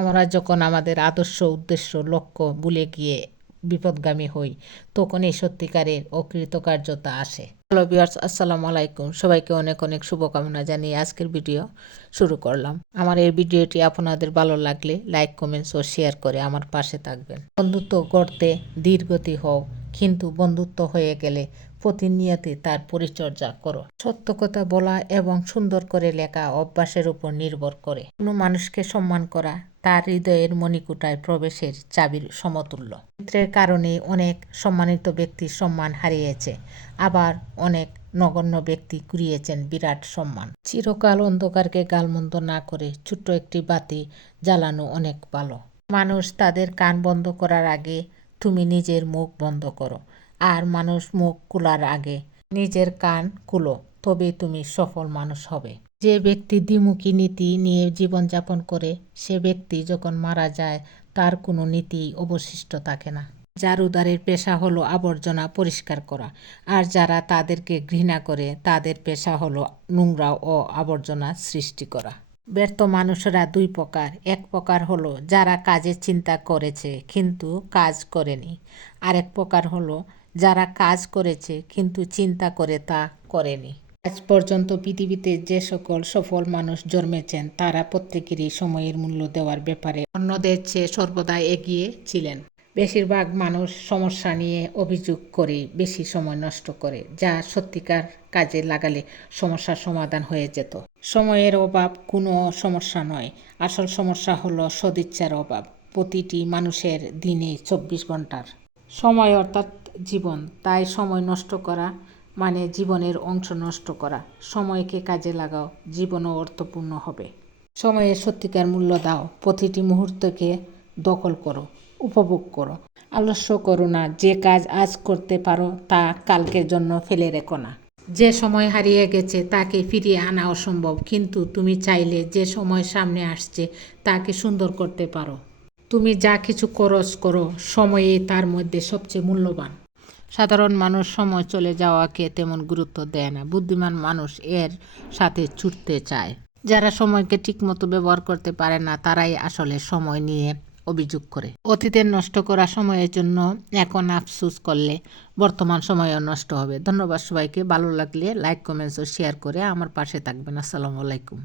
আমরা যখন আমাদের আদর্শ উদ্দেশ্য, লক্ষ্য ভুলে গিয়ে বিপদগামী হই, তখন এই সত্যিকারের অকৃতকার্যতা আসে। হ্যালো বিয়ার্স আসসালামু আলাইকুম। সবাইকে অনেক অনেক শুভকামনা জানিয়ে আজকের ভিডিও শুরু করলাম। আমার এই ভিডিওটি আপনাদের ভালো লাগলে লাইক, কমেন্টস ও শেয়ার করে আমার পাশে থাকবেন। বন্ধুত্ব গড়তে দীর্ঘতি হও, কিন্তু বন্ধুত্ব হয়ে গেলে প্রতিনিয়তই তার পরিচর্যা করো। সত্য কথা বলা এবং সুন্দর করে লেখা অভ্যাসের উপর নির্ভর করে। কোনো মানুষকে সম্মান করা তার হৃদয়ের মণিকুটায় প্রবেশের চাবির সমতুল্য। চিত্রের কারণে অনেক সম্মানিত ব্যক্তির সম্মান হারিয়েছে। আবার অনেক নগণ্য ব্যক্তি কুড়িয়েছেন বিরাট সম্মান। চিরকাল অন্ধকারকে গালমন্দ না করে ছোট্ট একটি বাতি জ্বালানো অনেক ভালো। মানুষ তাদের কান বন্ধ করার আগে তুমি নিজের মুখ বন্ধ করো। আর মানুষ মুখ খোলার আগে নিজের কান খুলো, তবে তুমি সফল মানুষ হবে। যে ব্যক্তি দ্বিমুখী নীতি নিয়ে জীবনযাপন করে, সে ব্যক্তি যখন মারা যায়, তার কোনো নীতি অবশিষ্ট থাকে না। যার উদারের পেশা হলো আবর্জনা পরিষ্কার করা, আর যারা তাদেরকে ঘৃণা করে, তাদের পেশা হলো নোংরা ও আবর্জনা সৃষ্টি করা। ব্যর্থ মানুষেরা দুই প্রকার। এক প্রকার হলো যারা কাজের চিন্তা করেছে, কিন্তু কাজ করেনি। আরেক প্রকার হলো যারা কাজ করেছে কিন্তু চিন্তা করে তা করেনি। আজ পর্যন্ত পৃথিবীতে যে সকল সফল মানুষ জন্মেছেন, তারা প্রত্যেকেরই সময়ের মূল্য দেওয়ার ব্যাপারে অন্যদের চেয়ে সর্বদা এগিয়ে ছিলেন। বেশিরভাগ মানুষ সমস্যা নিয়ে অভিযোগ করে বেশি সময় নষ্ট করে, যা সত্যিকার কাজে লাগালে সমস্যার সমাধান হয়ে যেত। সময়ের অভাব কোনো সমস্যা নয়, আসল সমস্যা হলো সদিচ্ছার অভাব, প্রতিটি মানুষের দিনে চব্বিশ ঘণ্টার সময় অর্থাৎ জীবন, তাই সময় নষ্ট করা মানে জীবনের অংশ নষ্ট করা। সময়কে কাজে লাগাও, জীবনও অর্থপূর্ণ হবে। সময়ের সত্যিকার মূল্য দাও, প্রতিটি মুহূর্তকে দখল করো, উপভোগ করো। আলস্য করো না, যে কাজ আজ করতে পারো, তা কালকের জন্য ফেলে রেখো না। যে সময় হারিয়ে গেছে, তাকে ফিরিয়ে আনা অসম্ভব, কিন্তু তুমি চাইলে যে সময় সামনে আসছে, তাকে সুন্দর করতে পারো। তুমি যা কিছু খরচ করো, সময়ে তার মধ্যে সবচেয়ে মূল্যবান। সাধারণ মানুষ সময় চলে যাওয়াকে তেমন গুরুত্ব দেয় না। বুদ্ধিমান মানুষ এর সাথে ছুটতে চায়। যারা সময়কে ঠিকমতো ব্যবহার করতে পারে না, তারাই আসলে সময় নিয়ে অভিযোগ করে। অতীতের নষ্ট করা সময়ের জন্য এখন আফসুস করলে বর্তমান সময়ও নষ্ট হবে। ধন্যবাদ সবাইকে। ভালো লাগলে লাইক কমেন্টস ও শেয়ার করে আমার পাশে থাকবেন। আসসালামু আলাইকুম।